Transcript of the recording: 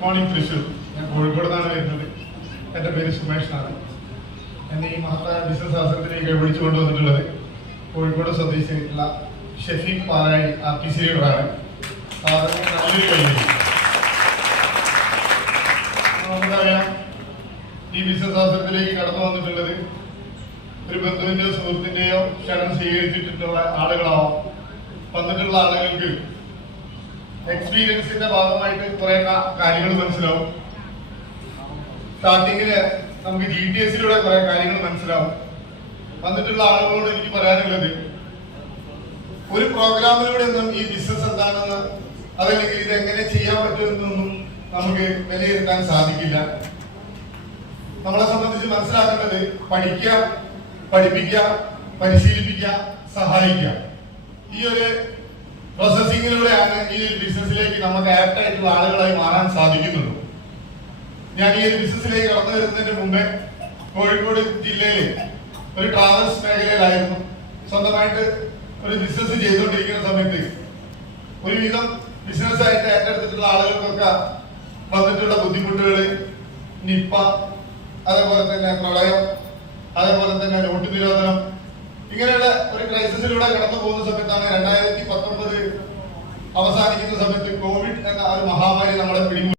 Morning Thrissur. ഞാൻ കോഴിക്കോട് നിന്നാണ് വരുന്നത്. എൻ്റെ പേര് സുമേഷാണ്. എന്നെ ഈ മഹത്തായ ബിസിനസ് അവസരത്തിലേക്ക് വിളിച്ചു കൊണ്ടുവന്നിട്ടുള്ളത് കോഴിക്കോട് സ്വദേശിയായിട്ടുള്ള ഷെഫീഖ് പാലായി RTC ലീഡറാണ്. നല്ലൊരു കഴിയും. നമുക്കറിയാം, ഈ ബിസിനസ് അവസരത്തിലേക്ക് കടന്നു വന്നിട്ടുള്ളത് ഒരു ബന്ധുവിന്റെയോ സുഹൃത്തിന്റെയോ ക്ഷണം സ്വീകരിച്ചിട്ടുള്ള ആളുകളാവും. വന്നിട്ടുള്ള ആളുകൾക്ക് എക്സ്പീരിയൻസിന്റെ ഭാഗമായിട്ട് കുറെ കാര്യങ്ങൾ മനസ്സിലാവും. സ്റ്റാർട്ടിങ്ങില് നമുക്ക് GTS-ലൂടെ കുറെ കാര്യങ്ങൾ മനസ്സിലാവും. വന്നിട്ടുള്ള ആളുകളോട് എനിക്ക് പറയാനുള്ളത്, ഒരു പ്രോഗ്രാമിലൂടെ ഒന്നും ഈ ബിസിനസ് എന്താണെന്ന് അതല്ലെങ്കിൽ ഇത് എങ്ങനെ ചെയ്യാൻ പറ്റുമെന്നൊന്നും നമുക്ക് വിലയിരുത്താൻ സാധിക്കില്ല. നമ്മളെ സംബന്ധിച്ച് മനസ്സിലാക്കേണ്ടത് പഠിക്കുക, പഠിപ്പിക്കുക, പരിശീലിപ്പിക്കുക, സഹായിക്കുക. ഈ ഒരു പ്രോസസ്സിങ്ങിലൂടെയാണ് ഈ ഒരു ബിസിനസ്സിലേക്ക് നമുക്ക് ആപ്റ്റ് ആയിട്ടുള്ള ആളുകളായി മാറാൻ സാധിക്കുന്നുള്ളൂ. ഞാൻ ഈ ഒരു ബിസിനസ്സിലേക്ക് കടന്നു വരുന്നതിന് മുമ്പേ കോഴിക്കോട് ജില്ലയിൽ ഒരു ട്രാവൽസ് മേഖലയിലായിരുന്നു. സ്വന്തമായിട്ട് ഒരു ബിസിനസ് ചെയ്തുകൊണ്ടിരിക്കുന്ന സമയത്ത് ഒരുവിധം ബിസിനസ് ആയിട്ട് ഏറ്റെടുത്തിട്ടുള്ള ആളുകൾക്കൊക്കെ വന്നിട്ടുള്ള ബുദ്ധിമുട്ടുകൾ, നിപ്പ, അതേപോലെ തന്നെ പ്രളയം, അതേപോലെ തന്നെ നോട്ട് നിരോധനം, ഇങ്ങനെയുള്ള ഒരു ക്രൈസിസിലൂടെ കടന്നു പോകുന്ന സമയത്താണ് 2019 അവസാനിക്കുന്ന സമയത്ത് കോവിഡ് എന്ന ഒരു മഹാമാരി നമ്മളെ പിടികൂടി.